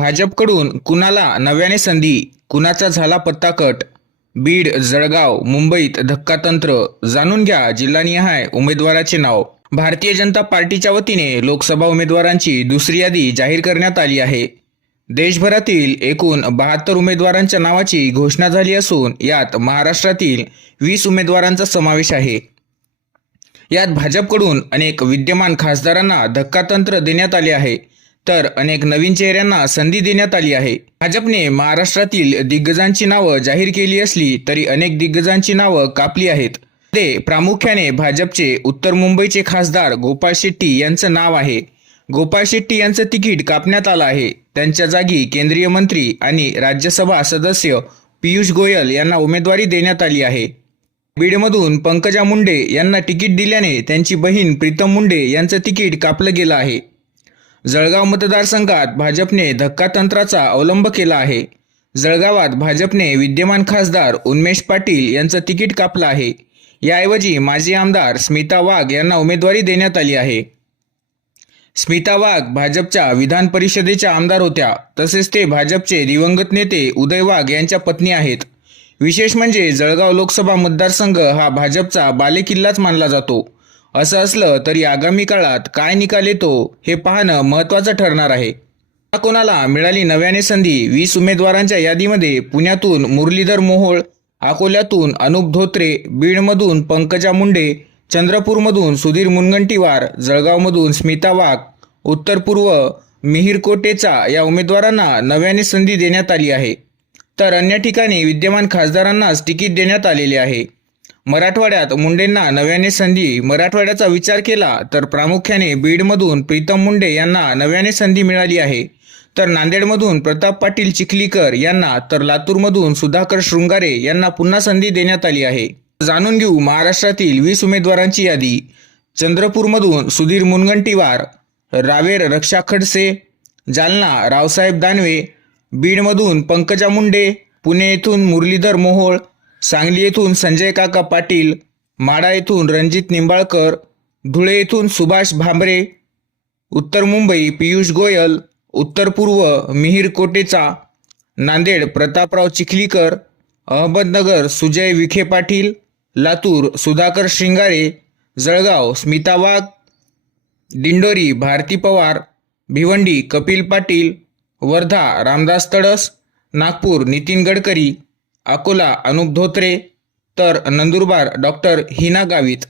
भाजपकडून कुणाला नव्याने संधी कुणाचा झाला पत्ता कट? बीड जळगाव मुंबईत धक्कातंत्र. जाणून घ्या जिल्हानिहाय उमेदवाराचे नाव. भारतीय जनता पार्टीच्या वतीने लोकसभा उमेदवारांची दुसरी यादी जाहीर करण्यात आली आहे. देशभरातील एकूण बहात्तर उमेदवारांच्या नावाची घोषणा झाली असून यात महाराष्ट्रातील वीस उमेदवारांचा समावेश आहे. यात भाजपकडून अनेक विद्यमान खासदारांना धक्कातंत्र देण्यात आले आहे. तर अनेक नवीन चेहऱ्यांना संधी देण्यात आली आहे. भाजपने महाराष्ट्रातील दिग्गजांची नावं जाहीर केली असली तरी अनेक दिग्गजांची नावं कापली आहेत. ते प्रामुख्याने भाजपचे उत्तर मुंबईचे खासदार गोपाळ शेट्टी यांचं नाव आहे. गोपाळ शेट्टी यांचं तिकीट कापण्यात आलं आहे. त्यांच्या जागी केंद्रीय मंत्री आणि राज्यसभा सदस्य पियुष गोयल यांना उमेदवारी देण्यात आली आहे. बीडमधून पंकजा मुंडे यांना तिकीट दिल्याने त्यांची बहीण प्रीतम मुंडे यांचं तिकीट कापलं गेलं आहे. जळगाव मतदारसंघात भाजपने धक्कातंत्राचा अवलंब केला आहे. जळगावात भाजपने विद्यमान खासदार उन्मेष पाटील यांचं तिकीट कापलं आहे. याऐवजी माजी आमदार स्मिता वाघ यांना उमेदवारी देण्यात आली आहे. स्मिता वाघ भाजपच्या विधान परिषदेच्या आमदार होत्या. तसेच ते भाजपचे दिवंगत नेते उदय वाघ यांच्या पत्नी आहेत. विशेष म्हणजे जळगाव लोकसभा मतदारसंघ हा भाजपचा बालेकिल्लाच मानला जातो. असं असलं तरी आगामी काळात काय निकाल येतो हे पाहणं महत्त्वाचं ठरणार आहे. कोणाला मिळाली नव्याने संधी वीस उमेदवारांच्या यादीमध्ये पुण्यातून मुरलीधर मोहोळ अकोल्यातून अनुप धोत्रे बीडमधून पंकजा मुंडे चंद्रपूरमधून सुधीर मुनगंटीवार जळगावमधून स्मिता वाघ उत्तर पूर्व मिहीर कोटेचा या उमेदवारांना नव्याने संधी देण्यात आली आहे. तर अन्य ठिकाणी विद्यमान खासदारांनाच तिकीट देण्यात आलेले आहे. मराठवाड्यात मुंडेंना नव्याने संधी मराठवाड्याचा विचार केला तर प्रामुख्याने बीडमधून प्रीतम मुंडे यांना नव्याने संधी मिळाली आहे. तर नांदेडमधून प्रताप पाटील चिखलीकर यांना तर लातूरमधून सुधाकर शृंगारे यांना पुन्हा संधी देण्यात आली आहे. जाणून घेऊ महाराष्ट्रातील वीस उमेदवारांची यादी. चंद्रपूरमधून सुधीर मुनगंटीवार रावेर रक्षा खडसे जालना रावसाहेब दानवे बीडमधून पंकजा मुंडे पुणे येथून मुरलीधर मोहोळ सांगली येथून संजय काका पाटील माडा येथून रणजित निंबाळकर धुळे येथून सुभाष भांबरे उत्तर मुंबई पियुष गोयल उत्तर पूर्व मिहीर कोटेचा नांदेड प्रतापराव चिखलीकर अहमदनगर सुजय विखे पाटील लातूर सुधाकर श्रिंगारे जळगाव स्मिता वाघ दिंडोरी भारती पवार भिवंडी कपिल पाटील वर्धा रामदास तडस नागपूर नितीन गडकरी अकोला अनुप धोत्रे तर नंदुरबार डॉक्टर हिना गावित.